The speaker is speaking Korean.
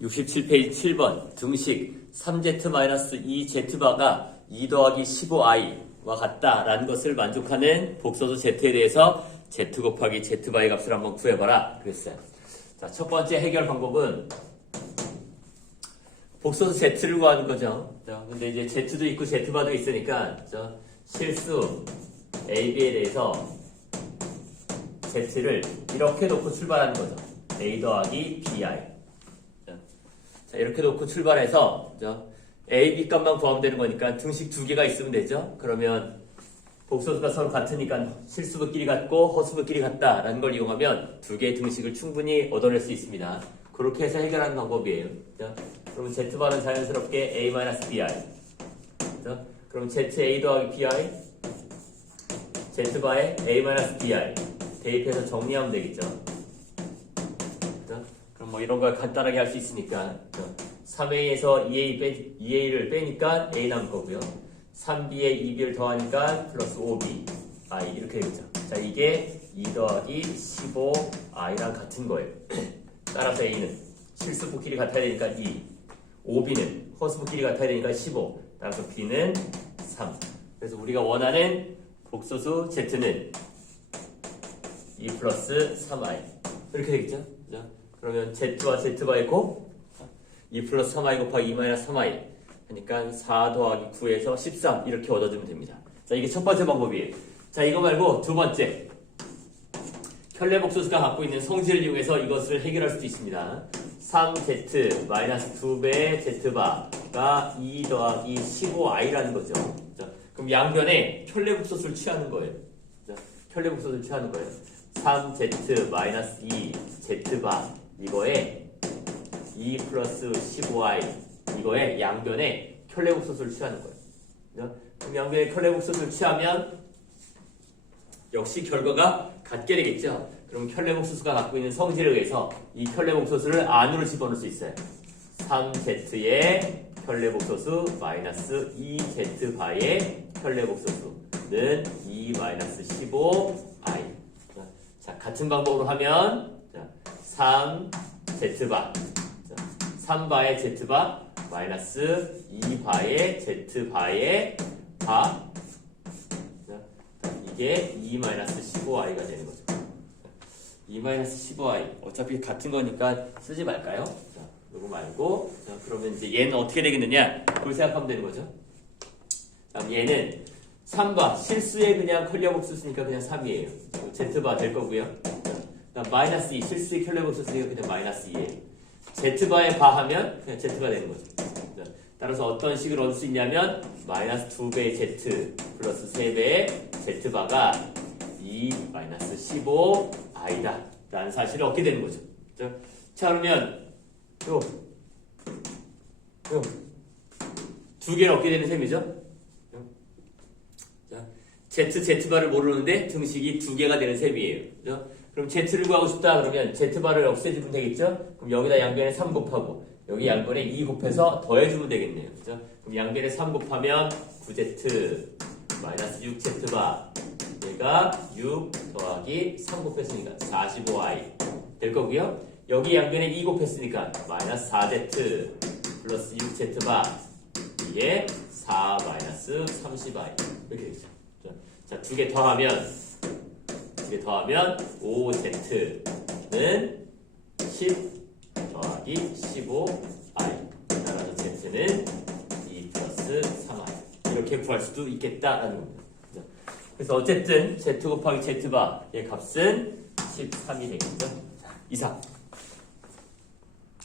67페이지 7번 등식 3z-2z바가 2 더하기 15i와 같다라는 것을 만족하는 복소수 z에 대해서 z 곱하기 z바의 값을 한번 구해봐라 그랬어요. 자, 첫 번째 해결 방법은 복소수 z를 구하는 거죠. 자, 근데 이제 z도 있고 z바도 있으니까 저 실수 ab에 대해서 z를 이렇게 놓고 출발하는 거죠. a 더하기 bi. 자, 자, 이렇게 놓고 출발해서 저 a, b 값만 구하면 되는 거니까 등식 두 개가 있으면 되죠. 그러면 복소수가 서로 같으니까 실수부끼리 같고 허수부끼리 같다라는 걸 이용하면 두 개의 등식을 충분히 얻어낼 수 있습니다. 그렇게 해서 해결하는 방법이에요. 자, 그러면 z바는 자연스럽게 a-bi. 자, 그럼 za 더하기 bi z바에 a-bi 대입해서 정리하면 되겠죠. 뭐 이런 걸 간단하게 할 수 있으니까 3a에서 2a 빼, 2a를 빼니까 a 남을 거고요. 3b에 2b를 더하니까 플러스 5b i 이렇게 되겠죠. 자 이게 2 더하기 15i랑 같은 거예요. 따라서 a는 실수부끼리 같아야 되니까 2 5b는 허수부끼리 같아야 되니까 15 따라서 b는 3 그래서 우리가 원하는 복소수 z는 2 플러스 3i 이렇게 되겠죠? 그죠? 그러면 z와 z바의 곱, 2 플러스 3i 곱하기 2 마이너스 3i 하니까 4 더하기 9에서 13 이렇게 얻어주면 됩니다. 자 이게 첫 번째 방법이에요. 자 이거 말고 두 번째 혈례복소수가 갖고 있는 성질을 이용해서 이것을 해결할 수도 있습니다. 3z 마이너스 2배의 z바가 2 더하기 15i라는 거죠. 자, 그럼 양변에 혈례복소수를 취하는 거예요. 자, 혈례복소수를 취하는 거예요. 3z 마이너스 2 z바 이거에 2 플러스 15i 이거에 양변에 혈례복소수를 취하는 거예요. 그럼 양변에 혈례복소수를 취하면 역시 결과가 같게 되겠죠. 그럼 혈례복소수가 갖고 있는 성질에 의해서 이 혈례복소수를 안으로 집어넣을 수 있어요. 3z의 혈례복소수 마이너스 2z바의 혈례복소수는 2 마이너스 15i 자, 같은 방법으로 하면 자, 3z바 자, 3바의 z바 마이너스 2바의 z바의 바 자, 이게 2 마이너스 15i가 되는 거죠. 2 마이너스 15i 어차피 같은 거니까 쓰지 말까요? 자, 이거 말고 자, 그러면 이제 얘는 어떻게 되겠느냐? 그걸 생각하면 되는 거죠. 다음 얘는 3바 실수에 그냥 컬리어 복수 쓰니까 그냥 3이에요. z바 될 거고요. 그다음 마이너스 2 실수에 컬리어복수 쓰니까 그냥 마이너스 2예요. z바에 바하면 그냥 z가 되는 거죠. 자, 따라서 어떤 식을 얻을 수 있냐면 마이너스 2배의 z 플러스 3배의 z바가 2 마이너스 15i다 라는 사실을 얻게 되는 거죠. 자, 자 그러면 요, 요, 두 개를 얻게 되는 셈이죠. 자, z, z바를 모르는데 등식이 두 개가 되는 셈이에요. 그죠? 그럼 z를 구하고 싶다 그러면 z바를 없애주면 되겠죠? 그럼 여기다 양변에 3 곱하고 여기 양변에 2 곱해서 더해주면 되겠네요. 그죠? 그럼 양변에 3 곱하면 9z 마이너스 6z바 얘가 6 더하기 3 곱했으니까 45i 될 거고요. 여기 양변에 2 곱했으니까 마이너스 4z 플러스 6z바 이게 4 마이너스 30i 이렇게 되죠. 자, 두 개 더하면 두개 더하면 5z는 10 더하기 15i 따라서 z는 2 플러스 3i 이렇게 구할 수도 있겠다라는 겁니다. 그래서 어쨌든 z 곱하기 z바의 값은 13이 되겠죠. 자, 이상